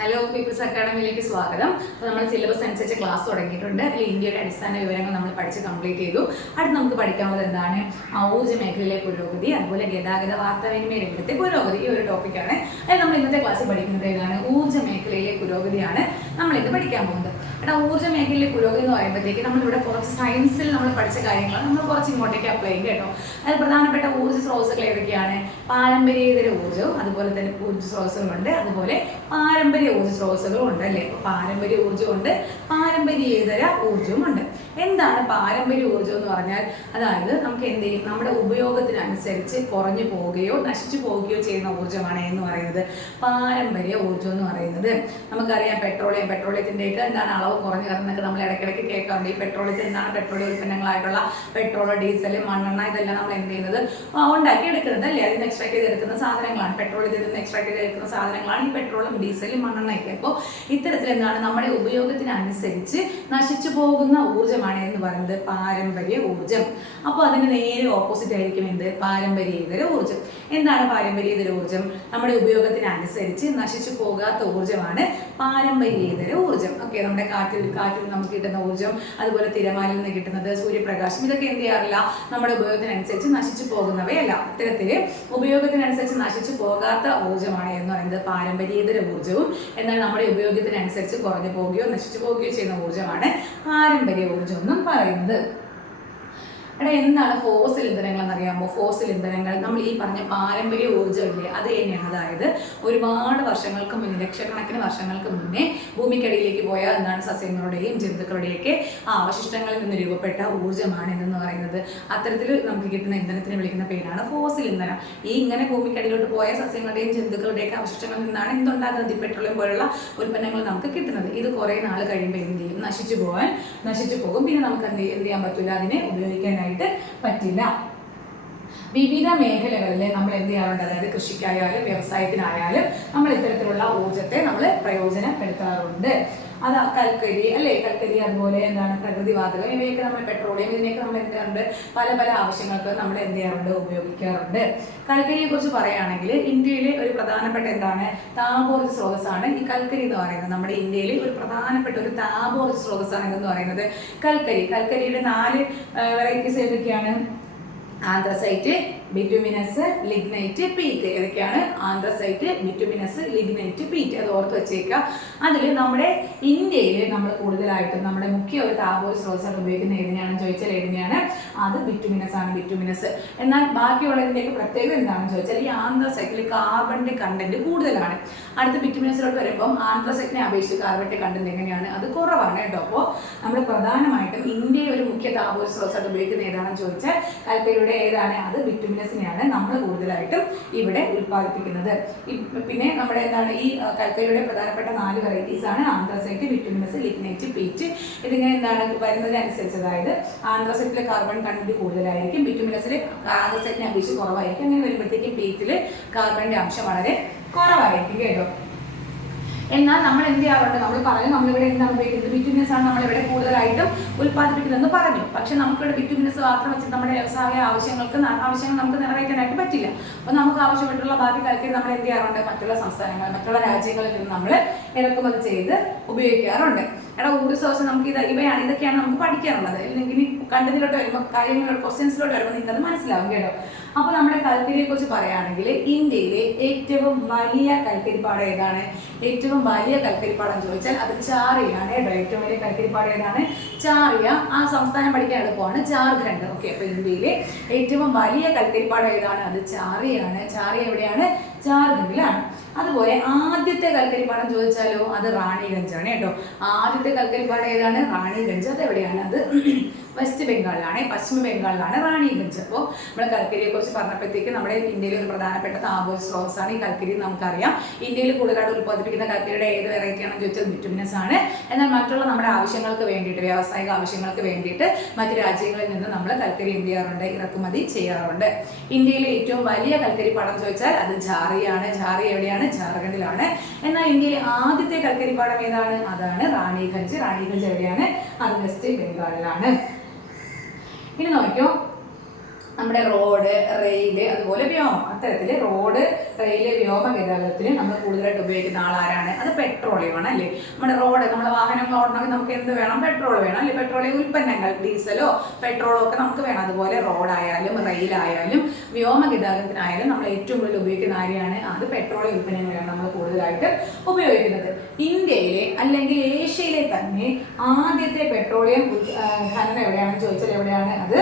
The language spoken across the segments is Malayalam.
ഹലോ പീപ്പിൾസ് അക്കാഡമിയിലേക്ക് സ്വാഗതം. അപ്പോൾ നമ്മൾ സിലബസ് അനുസരിച്ച് ക്ലാസ് തുടങ്ങിയിട്ടുണ്ട്. അതിൽ ഇന്ത്യയുടെ അടിസ്ഥാന വിവരങ്ങൾ നമ്മൾ പഠിച്ച് കംപ്ലീറ്റ് ചെയ്തു. അടുത്ത് നമുക്ക് പഠിക്കാനുള്ളത് എന്താണ്? ഊർജ്ജ മേഖലയിലെ പുരോഗതി, അതുപോലെ ഗതാഗത വാർത്താവിനിമയ രംഗത്തെ പുരോഗതി. ഈ ഒരു ടോപ്പിക്കാണ്. അതിൽ നമ്മൾ ഇന്നത്തെ ക്ലാസ്സിൽ പഠിക്കുന്നത് ഏതാണ്? ഊർജ്ജ മേഖലയിലെ പുരോഗതിയാണ് നമ്മൾ ഇന്ന് പഠിക്കാൻ പോകുന്നത്. ഊർജ്ജ മേഖലയിലെ പുരോഗതി എന്ന് പറയുമ്പോഴത്തേക്ക് നമ്മളിവിടെ കുറച്ച് സയൻസിൽ നമ്മൾ പഠിച്ച കാര്യങ്ങൾ നമ്മൾ കുറച്ച് ഇങ്ങോട്ടേക്ക് അപ്ലൈ ചെയ്യും കേട്ടോ. അതിൽ പ്രധാനപ്പെട്ട ഊർജ്ജ സ്രോതസ്സുകൾ ഏതൊക്കെയാണ്? പാരമ്പര്യേതര ഊർജ്ജവും അതുപോലെ തന്നെ ഊർജ്ജ സ്രോതസ്സുകളുണ്ട്, അതുപോലെ പാരമ്പര്യ ഊർജ്ജ സ്രോതസ്സുകളും ഉണ്ട് അല്ലേ. അപ്പോൾ പാരമ്പര്യ ഊർജ്ജമുണ്ട്, പാരമ്പര്യേതര ഊർജ്ജവും ഉണ്ട്. എന്താണ് പാരമ്പര്യ ഊർജ്ജം എന്ന് പറഞ്ഞാൽ? അതായത് നമുക്ക് എന്ത് ചെയ്യും, നമ്മുടെ ഉപയോഗത്തിനനുസരിച്ച് കുറഞ്ഞു പോവുകയോ നശിച്ചു പോവുകയോ ചെയ്യുന്ന ഊർജ്ജമാണ് എന്ന് പറയുന്നത് പാരമ്പര്യ ഊർജ്ജം എന്ന് പറയുന്നത്. നമുക്കറിയാം പെട്രോളിയത്തിൻ്റെയൊക്കെ എന്താണ് അളവ് കുറഞ്ഞു കിടന്നൊക്കെ നമ്മൾ ഇടയ്ക്കിടയ്ക്ക് കേൾക്കാറുണ്ട്. ഈ പെട്രോളിയത്തിൽ നിന്നാണ് പെട്രോളിയം ഉൽപ്പന്നങ്ങളായിട്ടുള്ള പെട്രോൾ, ഡീസൽ, മണ്ണെണ്ണ ഇതെല്ലാം നമ്മൾ എന്ത് ചെയ്യുന്നത് ഉണ്ടാക്കി എടുക്കുന്നത് അല്ലേ. അതിൽ നിന്ന് എക്സ്ട്രാക്ട് ചെയ്തെടുക്കുന്ന സാധനങ്ങളാണ്, പെട്രോളിയത്തിൽ നിന്ന് എക്സ്ട്രാക്ട് ചെയ്തെടുക്കുന്ന സാധനങ്ങളാണ് ഈ പെട്രോളും ഡീസലും മണ്ണെണ്ണയൊക്കെ. അപ്പോൾ ഇത്തരത്തിൽ എന്താണ് നമ്മുടെ ഉപയോഗത്തിനനുസരിച്ച് നശിച്ചു പോകുന്ന ഊർജ്ജമാണ് എന്ന് പറയുന്നത് പാരമ്പര്യ ഊർജ്ജം. അപ്പോൾ അതിന് നേരെ ഓപ്പോസിറ്റ് ആയിരിക്കും എന്ത്? പാരമ്പര്യേതര ഊർജ്ജം. എന്താണ് പാരമ്പര്യേതര ഊർജ്ജം? നമ്മുടെ ഉപയോഗത്തിനനുസരിച്ച് നശിച്ചു പോകാത്ത ഊർജ്ജമാണ് പാരമ്പര്യേതര ഊർജ്ജം. ഓക്കെ, നമ്മുടെ കാറ്റിൽ നമുക്ക് കിട്ടുന്ന ഊർജ്ജം, അതുപോലെ തിരമാലിൽ നിന്ന് കിട്ടുന്നത്, സൂര്യപ്രകാശം, ഇതൊക്കെ എന്ത് ചെയ്യാറില്ല, നമ്മുടെ ഉപയോഗത്തിനനുസരിച്ച് നശിച്ചു പോകുന്നവയല്ല. ഇത്തരത്തിൽ ഉപയോഗത്തിനനുസരിച്ച് നശിച്ചു പോകാത്ത ഊർജ്ജമാണ് എന്ന് പറയുന്നത് പാരമ്പര്യേതര ഊർജ്ജവും. എന്നാൽ നമ്മുടെ ഉപയോഗത്തിനനുസരിച്ച് കുറഞ്ഞു പോവുകയോ നശിച്ചു പോവുകയോ ചെയ്യുന്ന ഊർജ്ജമാണ് പാരമ്പര്യ ഊർജ്ജം എന്നും പറയുന്നത്. എന്താണ് ഫോസിൽ ഇന്ധനങ്ങൾ എന്നറിയാമോ? ഫോസിൽ ഇന്ധനങ്ങൾ നമ്മൾ ഈ പറഞ്ഞ പാരമ്പര്യ ഊർജ്ജമില്ലേ അത് തന്നെയാണ്. അതായത് ഒരുപാട് വർഷങ്ങൾക്ക് മുന്നേ, ലക്ഷക്കണക്കിന് വർഷങ്ങൾക്ക് മുന്നേ ഭൂമിക്കടിയിലേക്ക് പോയ എന്താണ് സസ്യങ്ങളുടെയും ജന്തുക്കളുടെയൊക്കെ അവശിഷ്ടങ്ങളിൽ നിന്ന് രൂപപ്പെട്ട ഊർജ്ജമാണ് എന്ന് പറയുന്നത്. അത്തരത്തിൽ നമുക്ക് കിട്ടുന്ന ഇന്ധനത്തിന് വിളിക്കുന്ന പേരാണ് ഫോസിൽ ഇന്ധനം. ഈ ഇങ്ങനെ ഭൂമിക്കടിയിലോട്ട് പോയ സസ്യങ്ങളുടെയും ജന്തുക്കളുടെയൊക്കെ അവശിഷ്ടങ്ങളിൽ നിന്നാണ് എന്തുണ്ടാകുന്നത്? ഈ പെട്രോളിയം പോലുള്ള ഉൽപ്പന്നങ്ങൾ നമുക്ക് കിട്ടുന്നത്. ഇത് കുറേ നാൾ കഴിയുമ്പോൾ എന്ത് ചെയ്യും? നശിച്ചു പോകും. പിന്നെ നമുക്ക് എന്ത് ചെയ്യാൻ പറ്റില്ല, അതിനെ ഉപയോഗിക്കാനായിട്ട് പറ്റില്ല. വിവിധ മേഖലകളിൽ നമ്മൾ എന്ത് ചെയ്യാറുണ്ട്? അതായത് കൃഷിക്കായാലും വ്യവസായത്തിനായാലും നമ്മൾ ഇത്തരത്തിലുള്ള ഊർജ്ജത്തെ നമ്മൾ പ്രയോജനപ്പെടുത്താറുണ്ട്. അത് കൽക്കരി അല്ലേ, കൽക്കരി, അതുപോലെ എന്താണ് പ്രകൃതിവാതകം, ഇവയൊക്കെ നമ്മൾ പെട്രോളിയം, ഇതിനെയൊക്കെ നമ്മൾ എന്ത് ചെയ്യാറുണ്ട്? പല ആവശ്യങ്ങൾക്ക് നമ്മൾ എന്ത് ചെയ്യാറുണ്ട്? ഉപയോഗിക്കാറുണ്ട്. കൽക്കരിയെ കുറിച്ച് പറയുകയാണെങ്കിൽ ഇന്ത്യയിലെ ഒരു പ്രധാനപ്പെട്ട എന്താണ് താപോർജ്ജ സ്രോതസ്സാണ് ഈ കൽക്കരി എന്ന് പറയുന്നത്. നമ്മുടെ ഇന്ത്യയിലെ ഒരു പ്രധാനപ്പെട്ട ഒരു താപോർജ്ജ സ്രോതസ്സാണ് ഇതെന്ന് പറയുന്നത് കൽക്കരി. കൽക്കരിയുടെ 4 വെറൈറ്റീസ് ഏതൊക്കെയാണ്? Anthracite, bituminous, lignite, peat. ഏതൊക്കെയാണ്? Anthracite, bituminous, lignite, peat. അത് ഓർത്ത് വെച്ചേക്കുക. അതിൽ നമ്മുടെ ഇന്ത്യയിൽ നമ്മൾ കൂടുതലായിട്ടും നമ്മുടെ മുഖ്യ ഒരു താപോർജ്ജ സ്രോതസ്സായിട്ട് ഉപയോഗിക്കുന്ന ഏതിനെയാണെന്ന് ചോദിച്ചാൽ ഏതിനെയാണ്? അത് ബിറ്റുമിനസ് ആണ്, ബിറ്റുമിനസ്. എന്നാൽ ബാക്കിയുള്ളതിൻ്റെയൊക്കെ പ്രത്യേകത എന്താണെന്ന് ചോദിച്ചാൽ ഈ ആന്ത്രസൈറ്റിൽ കാർബണിന്റെ കണ്ടന്റ് കൂടുതലാണ്. അടുത്ത ബിറ്റുമിനസിലോട്ട് വരുമ്പം ആന്ത്രസൈറ്റിനെ അപേക്ഷിച്ച് കാർബണിന്റെ കണ്ടന്റ് എങ്ങനെയാണ്? അത് കുറവാണ് കേട്ടോ. അപ്പോൾ നമ്മൾ പ്രധാനമായിട്ടും ഇന്ത്യയിൽ ഒരു മുഖ്യ താപോർജ്ജ സ്രോതസ്സായിട്ട് ഉപയോഗിക്കുന്ന ഏതാണെന്ന് ചോദിച്ചാൽ കൽക്കരിയുടെ ഏതാണ്? അത് ബിറ്റുമിനസിനെയാണ് നമ്മൾ കൂടുതലായിട്ടും ഇവിടെ ഉൽപ്പാദിപ്പിക്കുന്നത്. പിന്നെ നമ്മുടെ എന്താണ് ഈ കൽക്കരിയുടെ പ്രധാനപ്പെട്ട 4 വെറൈറ്റീസ് ആണ് ആന്ത്രസൈറ്റ്, ബിറ്റുമിനസ്, ലിഗ്നൈറ്റ്, പീറ്റ്. ഇതിങ്ങനെ എന്താണ് വരുന്നതിനനുസരിച്ച്, അതായത് ആന്ത്രസൈറ്റിലെ കാർബൺ കണ്ടന്റ് കൂടുതലായിരിക്കും, ബിറ്റുമിനസിൽ ആന്ത്രസൈറ്റിനെ അപേക്ഷിച്ച് കുറവായിരിക്കും. അങ്ങനെ വരുമ്പോഴത്തേക്കും പീറ്റിൽ കാർബണിന്റെ അംശം വളരെ കുറവായിരിക്കും കേട്ടോ. എന്നാൽ നമ്മൾ എന്ത് ചെയ്യാറുണ്ട്? നമ്മൾ പറഞ്ഞു നമ്മളിവിടെ എന്താണ് ഉപയോഗിക്കുന്നത്? ബിറ്റുമിനസ് ആണ് നമ്മളിവിടെ കൂടുതലായിട്ടും ഉൽപ്പാദിപ്പിക്കുന്നതെന്ന് പറഞ്ഞു. പക്ഷെ നമുക്കിവിടെ ബിറ്റുമിനസ് മാത്രം വെച്ച് നമ്മുടെ വ്യവസായ ആവശ്യങ്ങൾ നമുക്ക് നിറവേറ്റാനായിട്ട് പറ്റില്ല. അപ്പോൾ നമുക്ക് ആവശ്യമായിട്ടുള്ള ബാക്കി കൽക്കരി നമ്മൾ എന്ത് ചെയ്യാറുണ്ട്? മറ്റുള്ള സംസ്ഥാനങ്ങൾ, മറ്റുള്ള രാജ്യങ്ങളിൽ നിന്ന് നമ്മൾ ഇറക്കുമതി ചെയ്ത് ഉപയോഗിക്കാറുണ്ട്. ഊർജ്ജ സ്രോതസ് നമുക്ക് ഇതൊക്കെയാണ് നമുക്ക് പഠിക്കാനുള്ളത്. ഇല്ലെങ്കിൽ കണ്ടതിലോട്ട് വരുമ്പോൾ ക്വസ്റ്റ്യൻസിലോട്ട് വരുമ്പോൾ നിങ്ങൾക്കത് മനസ്സിലാവും കേട്ടോ. അപ്പോൾ നമ്മുടെ കൽക്കരിയെ കുറിച്ച് പറയുകയാണെങ്കിൽ ഇന്ത്യയിലെ ഏറ്റവും വലിയ കൽക്കരിപ്പാടം ഏതാണ്? ഏറ്റവും വലിയ കൽക്കരിപ്പാടം ചോദിച്ചാൽ അത് ചാറിയാണ് കേട്ടോ. ഏറ്റവും വലിയ കൽക്കരിപ്പാടം ഏതാണ്? ചാറിയ. ആ സംസ്ഥാനം പഠിക്കാൻ എളുപ്പമാണ്, ജാർഖണ്ഡ്. ഓക്കെ, അപ്പോൾ ഇന്ത്യയിലെ ഏറ്റവും വലിയ കൽക്കരിപ്പാടം ഏതാണ്? അത് ചാറിയാണ്. ചാറി എവിടെയാണ്? ജാർഖണ്ഡിലാണ്. അതുപോലെ ആദ്യത്തെ കൽക്കരിപ്പാടം ചോദിച്ചാലോ അത് റാണിഗഞ്ചാണ് കേട്ടോ. ആദ്യത്തെ കൽക്കരിപ്പാടം ഏതാണ്? റാണിഗഞ്ച്. അത് എവിടെയാണ്? അത് വെസ്റ്റ് ബംഗാളിലാണ്, പശ്ചിമ ബംഗാളിലാണ് റാണിഗഞ്ച്. അപ്പോൾ നമ്മൾ കൽക്കരിയെ കുറിച്ച് പറഞ്ഞപ്പോഴത്തേക്ക് നമ്മുടെ ഇന്ത്യയിലെ ഒരു പ്രധാനപ്പെട്ട താപോർജ്ജ സ്രോതസ്സാണ് ഈ കൽക്കരി. നമുക്കറിയാം ഇന്ത്യയിൽ കൂടുതലായിട്ട് ഉൽപ്പാദിപ്പിക്കുന്ന കൽക്കരിയുടെ ഏത് വെറൈറ്റി ആണെന്ന് ചോദിച്ചാൽ ബിറ്റുമിനസ് ആണ്. എന്നാൽ മറ്റുള്ള നമ്മുടെ ആവശ്യങ്ങൾക്ക് വേണ്ടിയിട്ട്, വ്യാവസായിക ആവശ്യങ്ങൾക്ക് വേണ്ടിയിട്ട് മറ്റു രാജ്യങ്ങളിൽ നിന്ന് നമ്മൾ കൽക്കരി എന്ത് ചെയ്യാറുണ്ട്? ഇറക്കുമതി ചെയ്യാറുണ്ട്. ഇന്ത്യയിലെ ഏറ്റവും വലിയ കൽക്കരിപ്പാടം ചോദിച്ചാൽ അത് ഝാറിയാണ്. ഝാറി എവിടെയാണ്? ജാർഖണ്ഡിലാണ്. എന്നാൽ ഇന്ത്യയിലെ ആദ്യത്തെ കൽക്കരിപ്പാടം ഏതാണ്? അതാണ് റാണിഗഞ്ച്. റാണിഗഞ്ച് എവിടെയാണ്? അത് വെസ്റ്റ് ബംഗാളിലാണ്. ഇനി നോക്കിയോ, നമ്മുടെ റോഡ്, റെയില്, അതുപോലെ വ്യോമം, അത്തരത്തിൽ റോഡ്, റെയില്, വ്യോമ ഗതാഗതത്തിന് നമ്മൾ കൂടുതലായിട്ട് ഉപയോഗിക്കുന്ന ആളാരാണ്? അത് പെട്രോളിയം ആണ് അല്ലേ. നമ്മുടെ റോഡ്, നമ്മുടെ വാഹനങ്ങൾ ഓടണമെങ്കിൽ നമുക്ക് എന്ത് വേണം? പെട്രോൾ വേണം അല്ലേ. പെട്രോളിയം ഉൽപ്പന്നങ്ങൾ, ഡീസലോ പെട്രോളോ ഒക്കെ നമുക്ക് വേണം. അതുപോലെ റോഡായാലും റെയിലായാലും വ്യോമ ഗതാഗതത്തിനായാലും നമ്മൾ ഏറ്റവും കൂടുതൽ ഉപയോഗിക്കുന്ന ആരെയാണ്? അത് പെട്രോളിയം ഉൽപ്പന്നങ്ങളാണ് നമ്മൾ കൂടുതലായിട്ട് ഉപയോഗിക്കുന്നത്. ഇന്ത്യയിലെ അല്ലെങ്കിൽ ഏഷ്യയിലെ തന്നെ ആദ്യത്തെ പെട്രോളിയം ഖനനം എവിടെയാണെന്ന് ചോദിച്ചാൽ എവിടെയാണ്? അത്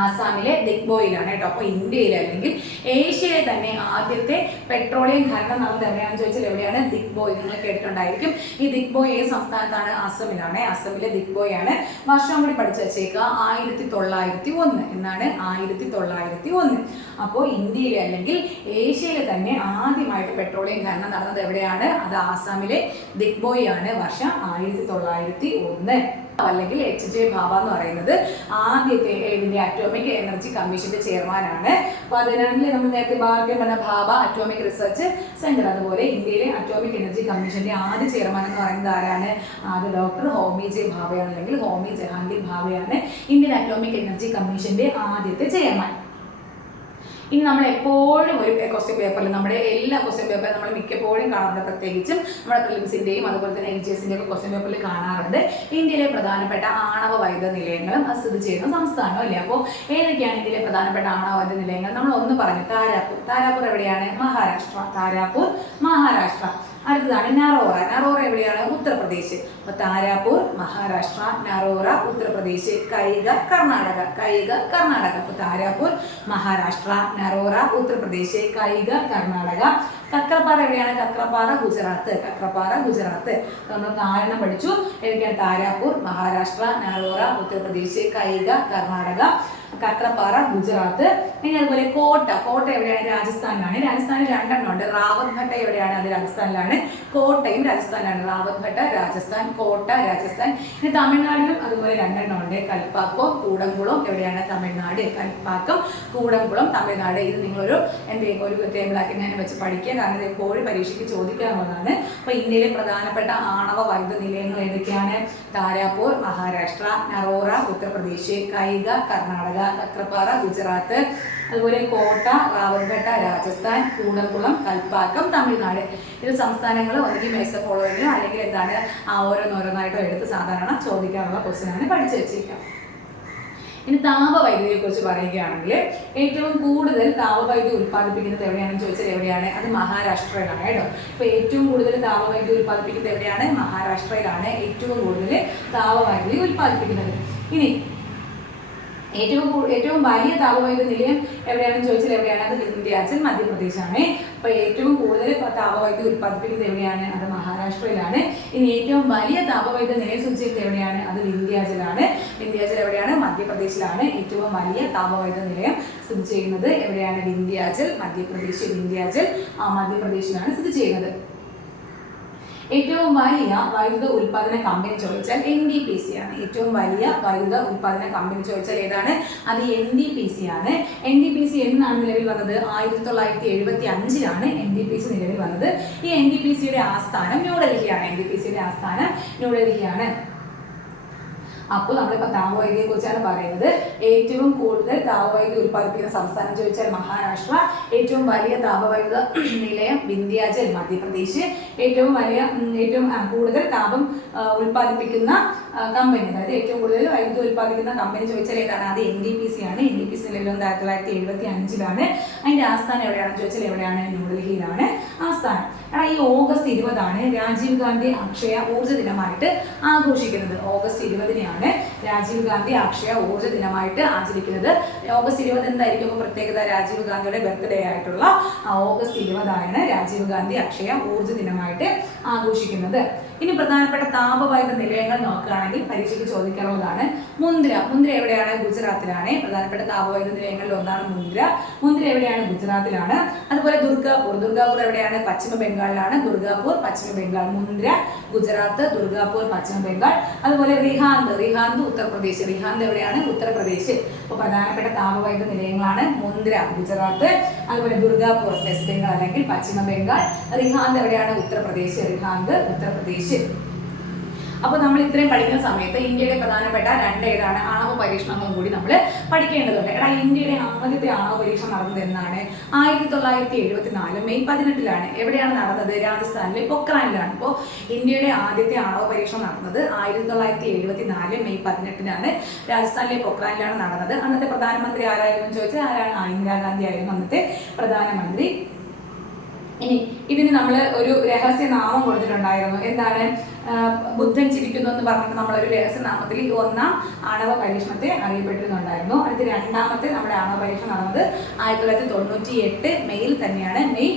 ആസാമിലെ ദിഗ്ബോയിലാണ് കേട്ടോ. അപ്പോൾ ഇന്ത്യയിലെ അല്ലെങ്കിൽ ഏഷ്യയിലെ തന്നെ ആദ്യത്തെ പെട്രോളിയം ഖനനം നടന്നത് എവിടെയാണെന്ന് ചോദിച്ചാൽ എവിടെയാണ്? ദിഗ്ബോയ്. നിങ്ങൾ കേട്ടിട്ടുണ്ടായിരിക്കും. ഈ ദിഗ്ബോയ് ഏത് സംസ്ഥാനത്താണ്? ആസാമിലാണ്. ആസാമിലെ ദിഗ്ബോയ് ആണ്. വർഷം കൂടി പഠിച്ചു വെച്ചേക്കുക, 1901 എന്നാണ്. 1901. അപ്പോൾ ഇന്ത്യയിലെ അല്ലെങ്കിൽ ഏഷ്യയിലെ തന്നെ ആദ്യമായിട്ട് പെട്രോളിയം ഖനനം നടന്നത് എവിടെയാണ്? അത് ആസാമിലെ ദിഗ്ബോയ് ആണ്. വർഷം 1901. അല്ലെങ്കിൽ HJ ഭാഭ എന്ന് പറയുന്നത് ആദ്യത്തെ ഇതിന്റെ അറ്റോമിക് എനർജി കമ്മീഷന്റെ ചെയർമാനാണ്. 14 നമ്മൾ നേരത്തെ പറഞ്ഞ ഭാഭ അറ്റോമിക് റിസർച്ച് സെന്റർ. അതുപോലെ ഇന്ത്യയിലെ അറ്റോമിക് എനർജി കമ്മീഷന്റെ ആദ്യ ചെയർമാൻ എന്ന് പറയുന്നത് ആരാണ്? അത് ഡോക്ടർ ഹോമി ജെ ഭാഭയാണ് അല്ലെങ്കിൽ ഹോമി ജഹാംഗീർ ഭാഭയാണ് ഇന്ത്യൻ അറ്റോമിക് എനർജി കമ്മീഷന്റെ ആദ്യത്തെ ചെയർമാൻ. ഇനി നമ്മൾ എപ്പോഴും ഒരു ക്വസ്റ്റ്യൻ പേപ്പറിൽ, നമ്മുടെ എല്ലാ ക്വസ്റ്റ്യൻ പേപ്പറും നമ്മൾ മിക്കപ്പോഴും കാണുന്നത്, പ്രത്യേകിച്ചും നമ്മുടെ പ്രിലിംസിന്റെയും അതുപോലെ തന്നെ LGS-ന്റെ ഒക്കെ ക്വസ്റ്റ്യൻ പേപ്പറിൽ കാണാറുണ്ട്, ഇന്ത്യയിലെ പ്രധാനപ്പെട്ട ആണവ വൈദ്യുത നിലയങ്ങളും സ്ഥിതി ചെയ്യുന്ന സംസ്ഥാനം അല്ലേ. അപ്പോൾ ഏതൊക്കെയാണ് ഇന്ത്യയിലെ പ്രധാനപ്പെട്ട ആണവ വൈദ്യുത നിലയങ്ങൾ? നമ്മൾ ഒന്ന് പറഞ്ഞു, താരാപൂർ. താരാപൂർ എവിടെയാണ്? മഹാരാഷ്ട്ര. താരാപൂർ മഹാരാഷ്ട്ര. അടുത്തതാണ് നറോറ. നറോറ എവിടെയാണ്? ഉത്തർപ്രദേശ്. അപ്പോൾ താരാപൂർ മഹാരാഷ്ട്ര, നറോറ ഉത്തർപ്രദേശ്, കൈഗ കർണാടക. കൈഗ കർണാടക. അപ്പോൾ താരാപൂർ മഹാരാഷ്ട്ര, നറോറ ഉത്തർപ്രദേശ്, കൈഗ കർണാടക. കക്രപ്പാറ എവിടെയാണ്? കക്രപ്പാറ ഗുജറാത്ത്. കക്രപ്പാറ ഗുജറാത്ത്. നമ്മൾ കാരണം പഠിച്ചു. ഏതൊക്കെയാണ്? താരാപൂർ മഹാരാഷ്ട്ര, നറോറ ഉത്തർപ്രദേശ്, കൈഗ കർണാടക, കക്രപ്പാറ ഗുജറാത്ത്. ഇനി അതുപോലെ കോട്ട. കോട്ട എവിടെയാണ്? രാജസ്ഥാനിലാണ്. രാജസ്ഥാനിൽ 2 ഉണ്ട്. റാവത്ഘട്ട എവിടെയാണ്? അത് രാജസ്ഥാനിലാണ്. കോട്ടയും രാജസ്ഥാനിലാണ്. റാവത്ഘട്ട രാജസ്ഥാൻ, കോട്ട രാജസ്ഥാൻ. ഇനി തമിഴ്നാട്ടിലും അതുപോലെ 2 ഉണ്ട്. കൽപ്പാക്കം, കൂടംകുളം എവിടെയാണ്? തമിഴ്നാട്. കൽപ്പാക്കം, കൂടംകുളം തമിഴ്നാട്. ഇത് നിങ്ങളൊരു എന്തെങ്കിലും ഒരു ടേബിളാക്കി ഞാൻ വെച്ച് പഠിക്കുക, കാരണം ഇത് എപ്പോഴും പരീക്ഷയ്ക്ക് ചോദിക്കാവുന്നതാണ്. അപ്പോൾ ഇന്ത്യയിലെ പ്രധാനപ്പെട്ട ആണവ വൈദ്യുത നിലയങ്ങൾ ഏതൊക്കെയാണ്? താരാപൂർ മഹാരാഷ്ട്ര, നറോറ ഉത്തർപ്രദേശ്, കൈഗ കർണാടക, കക്രപ്പാറ ഗുജറാത്ത്, അതുപോലെ കോട്ട, റാവത്ഘട്ട രാജസ്ഥാൻ, കൂടംകുളം, കൽപ്പാക്കം തമിഴ്നാട്. ഇത് സംസ്ഥാനങ്ങൾ ഒന്നുകിൽ മേസ ഫോളോയിങ്ങോ അല്ലെങ്കിൽ എന്താണ് ഓരോന്നോരോന്നായിട്ടോ എടുത്ത് സാധാരണ ചോദിക്കാനുള്ള ക്വസ്റ്റ്യനാണ്. പഠിച്ചു വെച്ചേക്കാം. ഇനി താപവൈദ്യുതിയെ കുറിച്ച് പറയുകയാണെങ്കിൽ ഏറ്റവും കൂടുതൽ താപവൈദ്യുതി ഉൽപ്പാദിപ്പിക്കുന്നത് എവിടെയാണെന്ന് ചോദിച്ചാൽ എവിടെയാണ്? അത് മഹാരാഷ്ട്രയിലാണ് കേട്ടോ. ഇപ്പോൾ ഏറ്റവും കൂടുതൽ താപവൈദ്യുതി ഉൽപ്പാദിപ്പിക്കുന്നത് എവിടെയാണ്? മഹാരാഷ്ട്രയിലാണ് ഏറ്റവും കൂടുതൽ താപവൈദ്യുതി ഉൽപ്പാദിപ്പിക്കുന്നത്. ഇനി ഏറ്റവും വലിയ താപവൈദ്യുത നിലയം എവിടെയാണെന്ന് ചോദിച്ചാൽ എവിടെയാണ്? അത് വിന്ധ്യാചൽ മധ്യപ്രദേശാണ്. അപ്പോൾ ഏറ്റവും കൂടുതൽ താപവൈദ്യുതി ഉൽപ്പാദിപ്പിക്കുന്നത് എവിടെയാണ്? അത് മഹാരാഷ്ട്രയിലാണ്. ഇനി ഏറ്റവും വലിയ താപവൈദ്യുത നിലയം സ്ഥിതി ചെയ്യുന്നത് എവിടെയാണ്? അത് വിന്ധ്യാചലാണ്. വിന്ധ്യാചൽ എവിടെയാണ്? മധ്യപ്രദേശിലാണ്. ഏറ്റവും വലിയ താപവൈദ്യുത നിലയം സ്ഥിതി ചെയ്യുന്നത് എവിടെയാണ്? വിന്ധ്യാചൽ മധ്യപ്രദേശ്. വിന്ധ്യാചൽ മധ്യപ്രദേശിലാണ് സ്ഥിതി ചെയ്യുന്നത്. ഏറ്റവും വലിയ വൈദ്യുത ഉൽപാദന കമ്പനി ചോദിച്ചാൽ NTPC ആണ്. ഏറ്റവും വലിയ വൈദ്യുത ഉൽപാദന കമ്പനി ചോദിച്ചാൽ ഏതാണ്? അത് NTPC ആണ്. NTPC എന്നാണ് നിലവിൽ വന്നത്? 1975 NTPC നിലവിൽ വന്നത്. ഈ NTPCയുടെ ആസ്ഥാനം ന്യൂഡൽഹിയാണ്. NTPCയുടെ ആസ്ഥാനം ന്യൂഡൽഹിയാണ്. അപ്പോൾ നമ്മളിപ്പോൾ താപവൈദ്യുതിയെ കുറിച്ചാണ് പറയുന്നത്. ഏറ്റവും കൂടുതൽ താപവൈദ്യുതി ഉൽപ്പാദിപ്പിക്കുന്ന സംസ്ഥാനം ചോദിച്ചാൽ മഹാരാഷ്ട്ര. ഏറ്റവും വലിയ താപവൈദ്യുത നിലയം വിന്ധ്യാചൽ മധ്യപ്രദേശ്. ഏറ്റവും കൂടുതൽ താപം ഉൽപ്പാദിപ്പിക്കുന്ന കമ്പനി, അതായത് ഏറ്റവും കൂടുതൽ വൈദ്യുതി ഉൽപ്പാദിപ്പിക്കുന്ന കമ്പനി ചോദിച്ചാൽ ഏതാണ്? അത് NTPC ആണ്. NTPC നിലവിൽ 1975. അതിന്റെ ആസ്ഥാനം എവിടെയാണെന്ന് ചോദിച്ചാൽ എവിടെയാണ്? ന്യൂഡൽഹിയിലാണ് ആസ്ഥാനം. ഈ ഓഗസ്റ്റ് 20 രാജീവ് ഗാന്ധി അക്ഷയ ഊർജ്ജ ദിനമായിട്ട് ആഘോഷിക്കുന്നത്. ഓഗസ്റ്റ് 20 രാജീവ് ഗാന്ധി അക്ഷയ ഊർജ്ജ ദിനമായിട്ട് ആചരിക്കുന്നത്. ഓഗസ്റ്റ് 20 എന്തായിരിക്കും അപ്പോൾ പ്രത്യേകത? രാജീവ് ഗാന്ധിയുടെ ബർത്ത്ഡേ ആയിട്ടുള്ള ഓഗസ്റ്റ് 20 രാജീവ് ഗാന്ധി അക്ഷയ ഊർജ്ജ ദിനമായിട്ട് ആഘോഷിക്കുന്നത്. ഇനി പ്രധാനപ്പെട്ട താപവൈദ്യുത നിലയങ്ങൾ നോക്കുകയാണെങ്കിൽ പരീക്ഷയ്ക്ക് ചോദിക്കാറുള്ളതാണ്. മുന്ദ്ര. മുന്ദ്ര എവിടെയാണ്? ഗുജറാത്തിലാണ്. പ്രധാനപ്പെട്ട താപവൈദ്യുത നിലയങ്ങളിൽ ഒന്നാണ് മുന്ദ്ര. മുന്ദ്ര എവിടെയാണ്? ഗുജറാത്തിലാണ്. അതുപോലെ ദുർഗാപൂർ. ദുർഗാപൂർ എവിടെയാണ്? പശ്ചിമ ബംഗാളിലാണ്. ദുർഗാപൂർ പശ്ചിമ ബംഗാൾ. മുന്ദ്ര ഗുജറാത്ത്, ദുർഗാപൂർ പശ്ചിമ ബംഗാൾ. അതുപോലെ റിഹാന്ത്. റിഹാന്ത് ഉത്തർപ്രദേശ്. റിഹാന്ത് എവിടെയാണ്? ഉത്തർപ്രദേശ്. അപ്പോൾ പ്രധാനപ്പെട്ട താപവൈദ്യുത നിലയങ്ങളാണ് മുന്ദ്ര ഗുജറാത്ത്, അതുപോലെ ദുർഗാപൂർ വെസ്റ്റ് ബംഗാൾ അല്ലെങ്കിൽ പശ്ചിമ ബംഗാൾ, റിഹാന്ത് എവിടെയാണ്? ഉത്തർപ്രദേശ്. റിഹാന്ത് ഉത്തർപ്രദേശ്. അപ്പോൾ നമ്മൾ ഇത്രയും പഠിക്കുന്ന സമയത്ത് ഇന്ത്യയുടെ പ്രധാനപ്പെട്ട ഏതാണ് ആണവ പരീക്ഷണങ്ങളും കൂടി നമ്മൾ പഠിക്കേണ്ടതുണ്ട്. ഇന്ത്യയുടെ ആദ്യത്തെ ആണവ പരീക്ഷണം നടന്നത് എന്നാണ്? 1974 മെയ് 18 എവിടെയാണ് നടന്നത്? രാജസ്ഥാനിലെ പൊക്രാനിലാണ്. അപ്പോൾ ഇന്ത്യയുടെ ആദ്യത്തെ ആണവ പരീക്ഷണം നടന്നത് 1974 മെയ് 18 രാജസ്ഥാനിലെ പൊക്രാനിലാണ് നടന്നത്. അന്നത്തെ പ്രധാനമന്ത്രി ആരായിരുന്നു ചോദിച്ചാൽ ആരാണ്? ഇന്ദിരാഗാന്ധി ആയിരുന്നു അന്നത്തെ പ്രധാനമന്ത്രി. ഇനി ഇതിന് നമ്മൾ ഒരു രഹസ്യ നാമം കൊടുത്തിട്ടുണ്ടായിരുന്നു. എന്താണ്? ബുദ്ധൻ ചിരിക്കുന്നു എന്ന് പറഞ്ഞിട്ട് നമ്മളൊരു രഹസ്യനാമത്തിൽ ഈ ഒന്നാം ആണവ പരീക്ഷണത്തെ അറിയപ്പെട്ടിരുന്നുണ്ടായിരുന്നു. അടുത്ത രണ്ടാമത്തെ നമ്മുടെ ആണവ പരീക്ഷണം നടന്നത് 1998 മെയ്യിൽ തന്നെയാണ്. മെയ്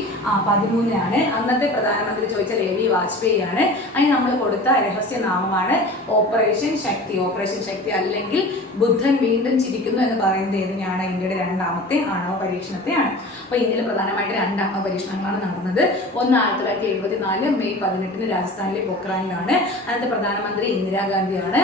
13 അന്നത്തെ പ്രധാനമന്ത്രി ചോദിച്ച എ.ബി. വാജ്പേയി ആണ്. അതിന് നമ്മൾ കൊടുത്ത രഹസ്യനാമമാണ് ഓപ്പറേഷൻ ശക്തി. ഓപ്പറേഷൻ ശക്തി അല്ലെങ്കിൽ ബുദ്ധൻ വീണ്ടും ചിരിക്കുന്നു എന്ന് പറയുന്നത് ഏതിനെയാണ്? ഇന്ത്യയുടെ രണ്ടാമത്തെ ആണവ പരീക്ഷണത്തെയാണ്. അപ്പോൾ ഇന്ത്യയിൽ പ്രധാനമായിട്ട് 2 ആണവ പരീക്ഷണങ്ങളാണ് നടന്നത്. ഒന്ന് 1974 മെയ് 18 രാജസ്ഥാനിലെ പൊക്രാനിലാണ്. അന്നത്തെ പ്രധാനമന്ത്രി ഇന്ദിരാഗാന്ധിയാണ്.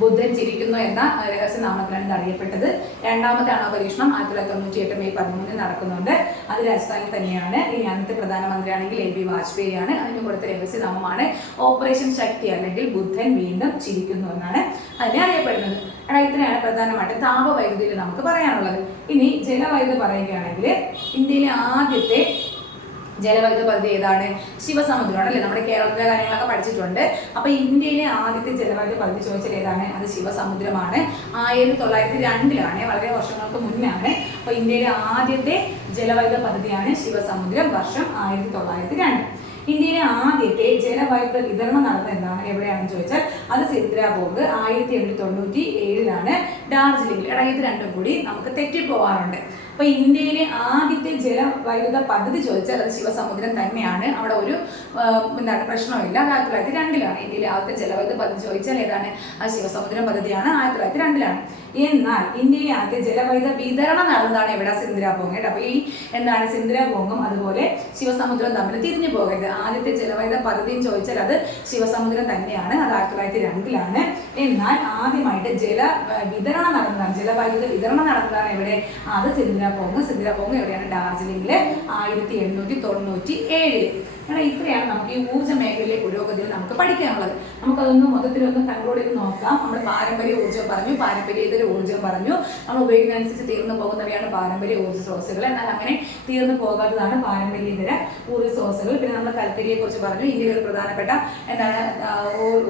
ബുദ്ധൻ ചിരിക്കുന്നു എന്ന രഹസ്യനാമത്തിലാണ് ഇത് അറിയപ്പെട്ടത്. രണ്ടാമത്തെ ആണവ പരീക്ഷണം 1998 മെയ് 13 നടക്കുന്നുണ്ട്. അത് രാജസ്ഥാനിൽ തന്നെയാണ്. ഇനി അന്നത്തെ പ്രധാനമന്ത്രിയാണെങ്കിൽ എ.ബി. വാജ്പേയി ആണ്. അതിന് കൊടുത്ത രഹസ്യനാമമാണ് ഓപ്പറേഷൻ ശക്തി അല്ലെങ്കിൽ ബുദ്ധൻ വീണ്ടും ചിരിക്കുന്നു എന്നാണ് അതിനെ അറിയപ്പെടുന്നത്. ഇത്രയാണ് പ്രധാനമായിട്ട് താപവൈദ്യുതിയിൽ നമുക്ക് പറയാനുള്ളത്. ഇനി ജലവൈദ്യുതി പറയുകയാണെങ്കിൽ ഇന്ത്യയിലെ ആദ്യത്തെ ജലവൈദ്യുത പദ്ധതി ഏതാണ്? ശിവസമുദ്രമാണ് അല്ലേ? നമ്മുടെ കേരളത്തിലെ കാര്യങ്ങളൊക്കെ പഠിച്ചിട്ടുണ്ട്. അപ്പോൾ ഇന്ത്യയിലെ ആദ്യത്തെ ജലവൈദ്യുത പദ്ധതി ചോദിച്ചാൽ ഏതാണ്? അത് ശിവസമുദ്രമാണ്. 1902 വളരെ വർഷങ്ങൾക്ക് മുന്നാണ്. അപ്പോൾ ഇന്ത്യയിലെ ആദ്യത്തെ ജലവൈദ്യുത പദ്ധതിയാണ് ശിവസമുദ്രം. വർഷം 1902. ഇന്ത്യയിലെ ആദ്യത്തെ ജലവൈദ്യുത വിതരണം നടന്നത് എന്താണ്? എവിടെയാണെന്ന് ചോദിച്ചാൽ അത് സിന്ദ്രാബോഗ് 1897 ഡാർജിലിംഗിൽ. ഇത് രണ്ടും കൂടി നമുക്ക് തെറ്റിപ്പോവാറുണ്ട്. അപ്പോൾ ഇന്ത്യയിലെ ആദ്യത്തെ ജലവൈദ്യുത പദ്ധതി ചോദിച്ചാൽ അത് ശിവസമുദ്രം തന്നെയാണ്. അവിടെ ഒരു പ്രശ്നമില്ല. 1902 ഇന്ത്യയിലെ ആദ്യത്തെ ജലവൈദ്യുത പദ്ധതി ചോദിച്ചാൽ ഏതാണ്? അത് ശിവസമുദ്രം പദ്ധതിയാണ്. 1902. എന്നാൽ ഇന്ത്യയിലെ ആദ്യത്തെ ജലവൈദ്യുത വിതരണം നടന്നതാണ് എവിടെ? സിന്ദ്രാബോഗ്. അപ്പോൾ ഈ എന്താണ് സിന്ദ്രാബോഗും അതുപോലെ ശിവസമുദ്രം തമ്മിൽ തിരിഞ്ഞു പോകരുത്. ആദ്യത്തെ ജലവൈദ്യുത പദ്ധതിയും ചോദിച്ചാൽ അത് ശിവസമുദ്രം തന്നെയാണ്. അത് 1902. എന്നാൽ ആദ്യമായിട്ട് വിതരണം നടന്നതാണ്, ജലവൈദ്യുത വിതരണം നടന്നതാണ് എവിടെ? അത് സിന്ദ്രാബോഗ്. സിന്ദ്രാബോഗ് എവിടെയാണ്? ഡാർജിലിംഗില് 1897. ഇത്രയാണ് നമുക്ക് ഈ ഊർജ്ജ മേഖലയിലെ പുരോഗതിയിൽ നമുക്ക് പഠിക്കാനുള്ളത്. നമുക്കതൊന്ന് മൊത്തത്തിലൊന്ന് കൺട്രോൾ ചെയ്ത് നോക്കാം. നമ്മൾ പാരമ്പര്യ ഊർജ്ജം പറഞ്ഞു, പാരമ്പര്യേതര ഊർജ്ജം പറഞ്ഞു. നമ്മൾ ഉപയോഗിക്കുന്നതനുസരിച്ച് തീർന്നു പോകുന്നവയാണ് പാരമ്പര്യ ഊർജ്ജ സ്രോതസ്സുകൾ. എന്നാൽ അങ്ങനെ തീർന്നു പോകാത്തതാണ് പാരമ്പര്യേതര ഊർജ്ജ സ്രോതസ്സുകൾ. പിന്നെ നമ്മൾ കൽക്കരിയെ കുറിച്ച് പറഞ്ഞു. ഇന്ത്യയിൽ ഒരു പ്രധാനപ്പെട്ട എന്താണ്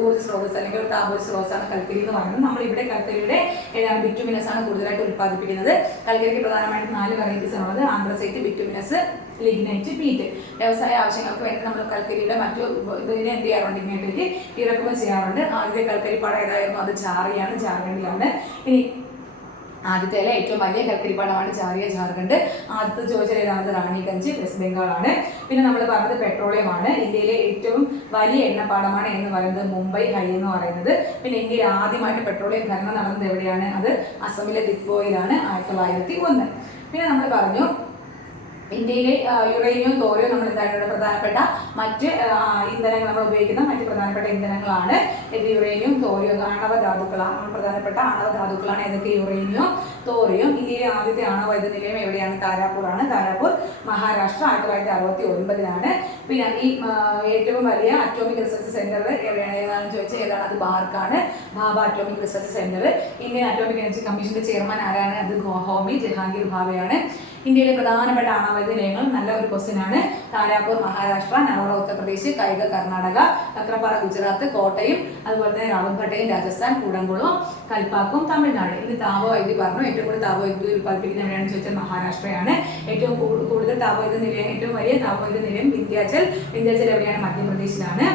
ഊർജ്ജ സ്രോതസ് അല്ലെങ്കിൽ ഒരു താപോർജ്ജ സ്രോതസ്സാണ് കൽക്കരി എന്ന് പറയുന്നത്. നമ്മൾ ഇവിടെ കൽക്കരിയുടെ ബിറ്റുമിനസ് ആണ് കൂടുതലായിട്ട് ഉത്പാദിപ്പിക്കുന്നത്. കൽക്കരിക്ക് പ്രധാനമായിട്ട് 4 വെറൈറ്റീസ് ആണുള്ളത്. Anthracite, bituminous, lignite, peat. വ്യവസായ ആവശ്യങ്ങൾക്ക് വേണ്ടി നമ്മൾ കൽക്കരിയുടെ മറ്റു ഇതിനെ എന്ത് ചെയ്യാറുണ്ട്? ഇങ്ങോട്ടേക്ക് ഇറക്കുമതി ചെയ്യാറുണ്ട്. ആദ്യത്തെ കൽക്കരിപ്പാടം ഏതായിരുന്നു? അത് ജാറിയാണ്, ജാർഖണ്ഡിലാണ്. ഇനി ആദ്യത്തെ ഏറ്റവും വലിയ കൽക്കരിപ്പാടമാണ് ജാർഖണ്ഡ്. ആദ്യത്തെ ചോദിച്ചാൽ ഏതാണത്? റാണിഗഞ്ച്, വെസ്റ്റ് ബംഗാളാണ്. പിന്നെ നമ്മൾ പറഞ്ഞത് പെട്രോളിയം ആണ്. ഇന്ത്യയിലെ ഏറ്റവും വലിയ എണ്ണപ്പാടമാണ് എന്ന് പറയുന്നത് മുംബൈ ഹൈ എന്ന് പറയുന്നത്. പിന്നെ ഇന്ത്യയിൽ ആദ്യമായിട്ട് പെട്രോളിയം ഖനനം നടന്നത് എവിടെയാണ്? അത് അസമിലെ ദിഗ്ബോയിലാണ് 1901. പിന്നെ നമ്മൾ പറഞ്ഞു ഇന്ത്യയിലെ യുറേനിയം, തോറിയം നമ്മൾ എന്തായാലും പ്രധാനപ്പെട്ട മറ്റ് ഇന്ധനങ്ങൾ നമ്മൾ ഉപയോഗിക്കുന്ന മറ്റ് പ്രധാനപ്പെട്ട ഇന്ധനങ്ങളാണ്. ഇത് യുറേനിയം, തോറിയം ആണവധാതുക്കളാണ്. പ്രധാനപ്പെട്ട ആണവധാതുക്കളാണ് ഏതൊക്കെ? Uranium, thorium. ഇന്ത്യയിലെ ആദ്യത്തെ ആണവവൈദ്യുത നിലയം എവിടെയാണ്? താരാപൂർ ആണ്. താരാപൂർ മഹാരാഷ്ട്ര 1969. പിന്നെ ഈ ഏറ്റവും വലിയ അറ്റോമിക് റിസർച്ച് സെന്റർ എവിടെയാണ്? ഏതാണെന്ന് ചോദിച്ചാൽ ഏതാണ്? അത് ബാർക്കാണ്, Bhabha atomic research centre. Indian atomic energy കമ്മീഷന്റെ ചെയർമാൻ ആരാണ്? അത് ഹോമി ജഹാംഗീർ ഭാവയാണ്. ഇന്ത്യയിലെ പ്രധാനപ്പെട്ട ആണവവൈദ്യുത നിലയങ്ങൾ നല്ല ഒരു ക്വസ്റ്റ്യൻ ആണ്. താരാപൂർ മഹാരാഷ്ട്ര, നറോഡ ഉത്തർപ്രദേശ്, കൈഗ കർണാടക, ചക്രപാറ ഗുജറാത്ത്, കോട്ടയം, അതുപോലെ തന്നെ റാവൽഭട്ടയും രാജസ്ഥാൻ, കൂടംകുളം, കൽപ്പാക്കും തമിഴ്നാട്. ഇത് താപവൈദ്യുതി പറഞ്ഞു. ഏറ്റവും കൂടുതൽ താപവൈദ്യുതി ഉത്പാദിപ്പിക്കുന്ന എവിടെയാണെന്ന് ചോദിച്ചാൽ മഹാരാഷ്ട്രയാണ്. ഏറ്റവും കൂടുതൽ താപവൈദ്യുത നിലയം, ഏറ്റവും വലിയ താപവൈദ്യുത നിലയം വിന്ധ്യാചൽ. വിന്ധ്യാചൽ എവിടെയാണ്? മധ്യപ്രദേശിലാണ്.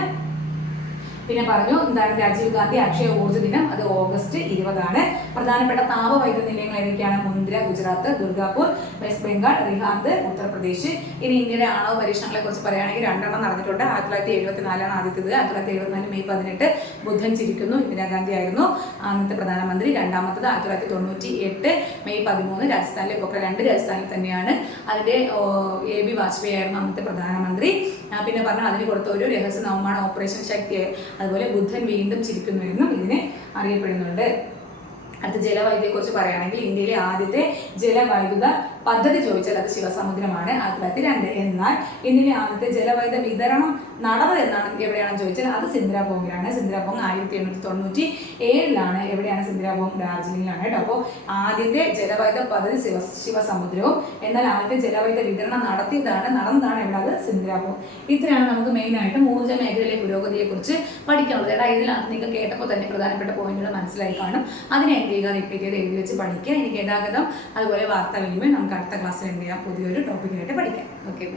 പിന്നെ പറഞ്ഞു എന്താണ്? രാജീവ് ഗാന്ധി അക്ഷയ ഊർജ്ജ ദിനം, അത് ഓഗസ്റ്റ് 20. പ്രധാനപ്പെട്ട താപവൈദ്യുത നിലയങ്ങൾ ഏതൊക്കെയാണ്? മുന്ദ്ര ഗുജറാത്ത്, ദുർഗാപൂർ വെസ്റ്റ് ബംഗാൾ, റിഹാന്ത് ഉത്തർപ്രദേശ്. ഇനി ഇന്ത്യയുടെ ആണവ പരീക്ഷണങ്ങളെ കുറിച്ച് പറയുകയാണെങ്കിൽ 2 എണ്ണം നടന്നിട്ടുണ്ട്. 1974 ആദ്യത്തേത്. 1974 മെയ് 18 ബുദ്ധൻ ചിരിക്കുന്നു, ഇന്ദിരാഗാന്ധി ആയിരുന്നു അന്നത്തെ പ്രധാനമന്ത്രി. രണ്ടാമത്തത് 1998 മെയ് 13 രാജസ്ഥാനിലെ പൊക്രാൻ. 2 രാജസ്ഥാനിൽ തന്നെയാണ്. അതിന്റെ എ.ബി. വാജ്പേയി ആയിരുന്നു അന്നത്തെ പ്രധാനമന്ത്രി. പിന്നെ പറഞ്ഞാൽ അതിന് കൊടുത്ത ഒരു രഹസ്യനാമമാണ് ഓപ്പറേഷൻ ശക്തി. അതുപോലെ ബുദ്ധൻ വീണ്ടും ചിരിക്കുന്നു എന്നും ഇതിനെ അറിയപ്പെടുന്നുണ്ട്. അടുത്ത ജലവൈദ്യുതിയെ കുറിച്ച് പറയുകയാണെങ്കിൽ ഇന്ത്യയിലെ ആദ്യത്തെ ജലവൈദ്യുത പദ്ധതി ചോദിച്ചാൽ അത് ശിവസമുദ്രമാണ് 1902. എന്നാൽ ഇന്ത്യയിലെ ആദ്യത്തെ ജലവൈദ്യുത വിതരണം നടന്നത് എന്നാണ് എവിടെയാണെന്ന് ചോദിച്ചാൽ അത് സിന്ദ്രാപോങ്ങിലാണ്. സിന്ദ്രാപോങ് 1897 എവിടെയാണ് സിന്ദ്രാപോങ്? ഡാർജിലിംഗിലാണ് കേട്ടോ. അപ്പോൾ ആദ്യത്തെ ജലവൈദ്യുത പദ്ധതി ശിവസമുദ്രവും, എന്നാൽ ആദ്യത്തെ ജലവൈദ്യുത വിതരണം നടന്നതാണ് എവിടെ? അത് സിന്ദ്രാപോങ്. ഇത്രയാണ് നമുക്ക് മെയിനായിട്ടും ഊർജ്ജ മേഖലയിലെ പുരോഗതിയെ കുറിച്ച് പഠിക്കാനുള്ളത്. ഇതിനകത്ത് നിങ്ങൾ കേട്ടപ്പോൾ തന്നെ പ്രധാനപ്പെട്ട പോയിന്റുകൾ മനസ്സിലായി കാണും. അതിനെ എന്ത് ചെയ്യുക? റിപ്പീറ്റ് ചെയ്ത് എഴുതി വെച്ച് പഠിക്കുക. ഇനി ഗതാഗതം അതുപോലെ വാർത്താവിനിമയം നമുക്ക് അടുത്ത ക്ലാസ്സിൽ എന്ത് ചെയ്യാം? പുതിയൊരു ടോപ്പിക്കായിട്ട് പഠിക്കാം. ഓക്കെ.